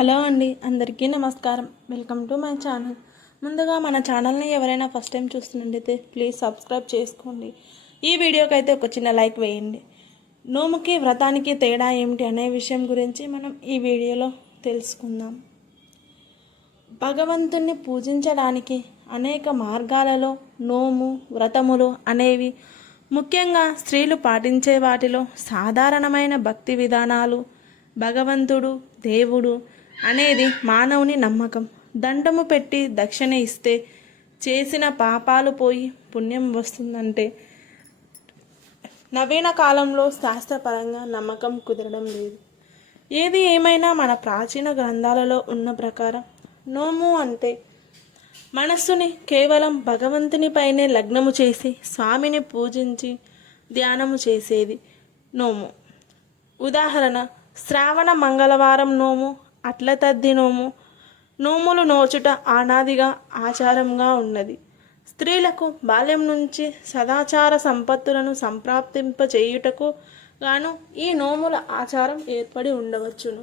Hello అండి అందరికీ నమస్కారం. Welcome to my channel. ముందుగా మన ఛానల్ని ఎవరైనా ఫస్ట్ టైం చూస్తున్నట్టయితే ప్లీజ్ సబ్స్క్రైబ్ చేసుకోండి. ఈ వీడియోకి అయితే ఒక చిన్న లైక్ వేయండి. నోముకి వ్రతానికి తేడా ఏమిటి అనే విషయం గురించి మనం ఈ వీడియోలో తెలుసుకుందాం. భగవంతుణ్ణి పూజించడానికి అనేక మార్గాలలో నోము వ్రతములు అనేవి ముఖ్యంగా స్త్రీలు పాటించే వాటిలో సాధారణమైన భక్తి విధానాలు భగవంతుడు దేవుడు అనేది మానవుని నమ్మకం. దండము పెట్టి దక్షిణ ఇస్తే చేసిన పాపాలు పోయి పుణ్యం వస్తుందంటే నవీన కాలంలో శాస్త్రపరంగా నమ్మకం కుదరడం లేదు. ఏది ఏమైనా మన ప్రాచీన గ్రంథాలలో ఉన్న ప్రకారం నోము అంటే మనస్సుని కేవలం భగవంతునిపైనే లగ్నము చేసి స్వామిని పూజించి ధ్యానము చేసేది నోము. ఉదాహరణ శ్రావణ మంగళవారం నోము అట్ల తద్ది నోము. నోములు నోచుట ఆనాదిగా ఆచారంగా ఉన్నది. స్త్రీలకు బాల్యం నుంచి సదాచార సంపత్తులను సంప్రాప్తింపచేయుటకు గాను ఈ నోముల ఆచారం ఏర్పడి ఉండవచ్చును.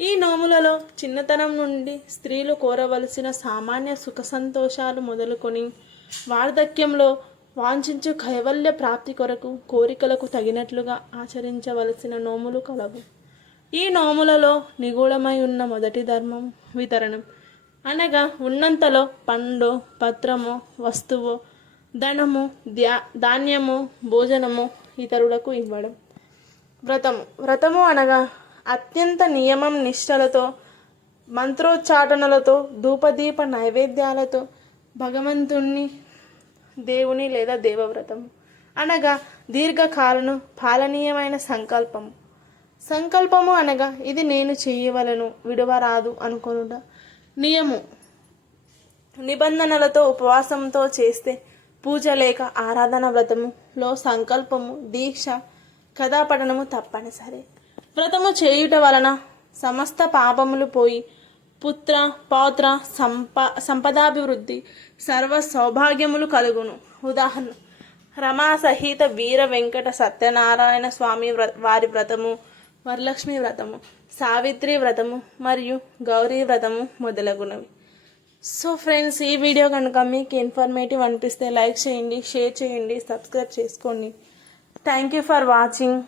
ఈ నోములలో చిన్నతనం నుండి స్త్రీలు కోరవలసిన సామాన్య సుఖ సంతోషాలు మొదలుకొని వార్ధక్యంలో వాంఛించు కైవల్య ప్రాప్తి కొరకు కోరికలకు తగినట్లుగా ఆచరించవలసిన నోములు కలవు. ఈ నోములలో నిగూఢమై ఉన్న మొదటి ధర్మం వితరణం. అనగా ఉన్నంతలో పండు పత్రము వస్తువు ధనము ధ్యా ధాన్యము భోజనము ఇతరులకు ఇవ్వడం. వ్రతము. వ్రతము అనగా అత్యంత నియమం నిష్టలతో మంత్రోచ్చాటనలతో ధూపదీప నైవేద్యాలతో భగవంతుణ్ణి దేవుని లేదా దేవవ్రతము. అనగా దీర్ఘకాలను పాలనీయమైన సంకల్పము. సంకల్పము అనగా ఇది నేను చేయవలను విడవరాదు అనుకొనుట. నియము. నిబంధనలతో ఉపవాసంతో చేస్తే పూజ లేక ఆరాధన వ్రతములో సంకల్పము దీక్ష కథాపఠనము తప్పనిసరి. వ్రతము చేయుట వలన సమస్త పాపములు పోయి పుత్ర పౌత్ర సంప సంపదాభివృద్ధి సర్వ సౌభాగ్యములు కలుగును. ఉదాహరణ రమాసహిత వీర వెంకట సత్యనారాయణ స్వామి వ్ర వారి వ్రతము వరలక్ష్మి వ్రతము సావిత్రి వ్రతము మరియు గౌరీ వ్రతము మొదలగునవి. సో ఫ్రెండ్స్ ఈ వీడియో కనుక మీకు ఇన్ఫర్మేటివ్ అనిపిస్తే లైక్ చేయండి షేర్ చేయండి సబ్స్క్రైబ్ చేసుకోండి. Thank you for watching.